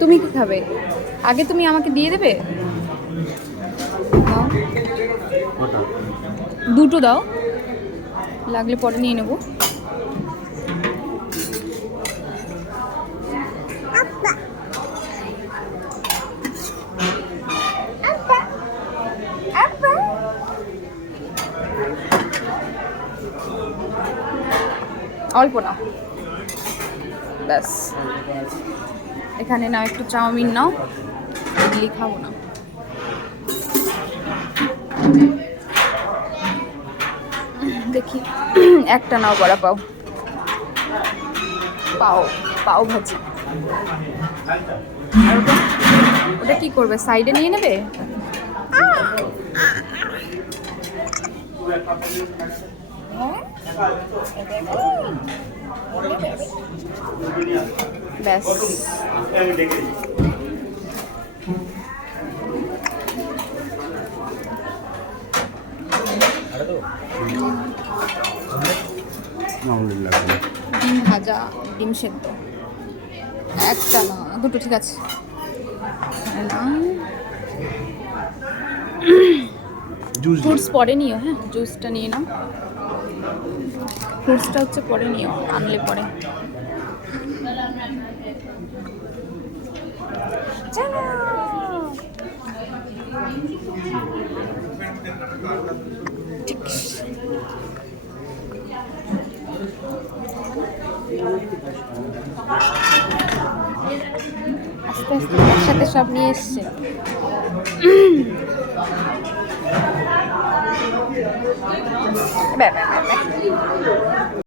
তুমি কি খাবে? আগে তুমি আমাকে দিয়ে দেবে। দাও, দুটো দাও, লাগলে পরে নিয়ে নেবো। অল্প না, ব্যাস। এখানে নাও একটু চাউমিন নাও, ইডলি খাবো না। দেখি একটা নাও বড়া পাও, পাও পাও ভাজি। আর ওটা ওটা কি করবে, সাইডে নিয়ে নেবে? ব্যাস। ডিম ভাজা, ডিম সেদ্ধ, একটা না দুটো, ঠিক আছে। ফ্রুটস পরে নিও, হ্যাঁ জুসটা নিয়ে নাও। ফ্রুটসটা হচ্ছে পরে নিও, আনলে পরে। আস্তে আস্তে একসাথে সব নিয়ে এসছে।